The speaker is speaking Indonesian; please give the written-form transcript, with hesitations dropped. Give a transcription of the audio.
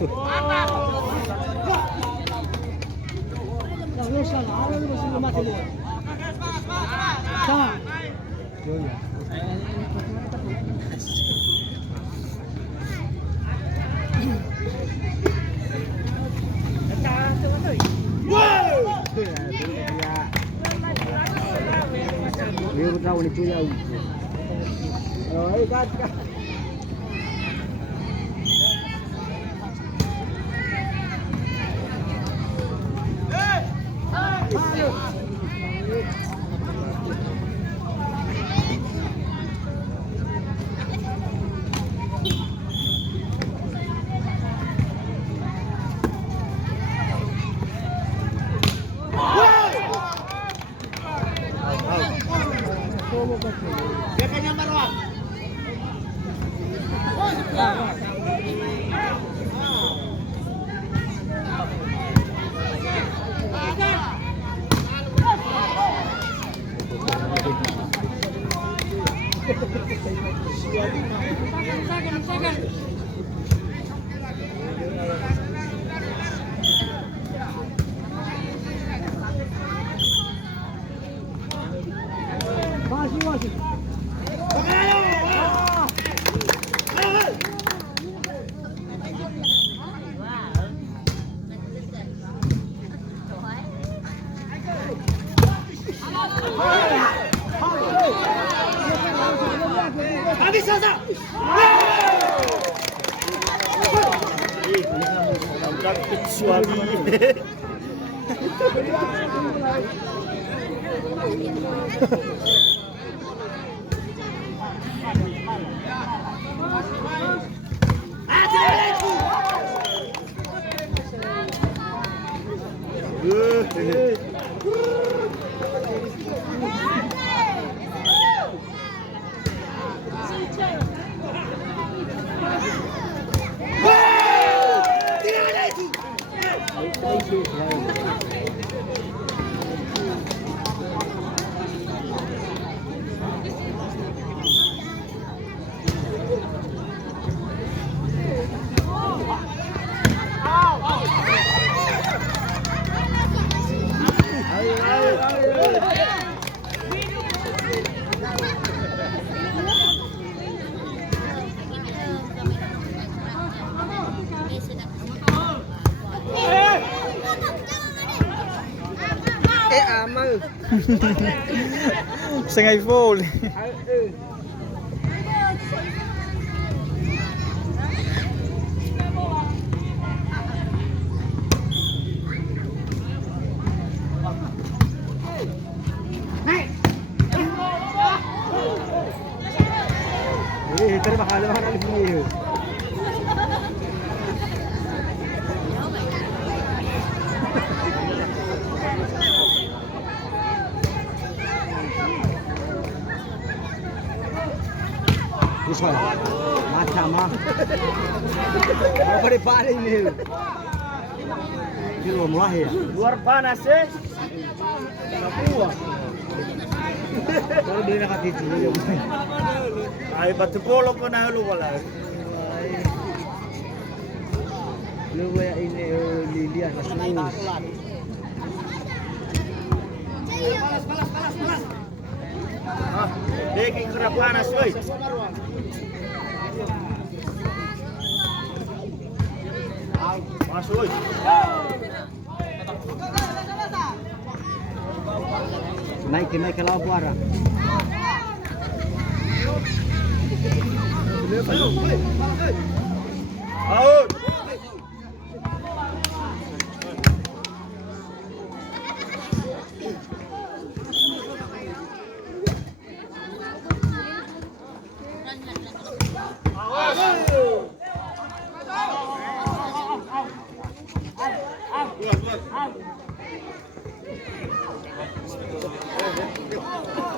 tuh. Biru tahu ni cuy. Oh, ikat. Biarkannya Marwan. Masih. Habis Sasa. Takut suami. Amal. Sengay full. Terima kasih. Bisa, macam mah. Apa di paling ni? Di luar ya. Luar panas eh. Buah. Kalau dia nak tidur. Ay batu polo ko na lu wala. Lu ya ini Lilian terus. Panas. Ah, deki kena panas oi. Masuk oi. Naik ke laut warna. Out.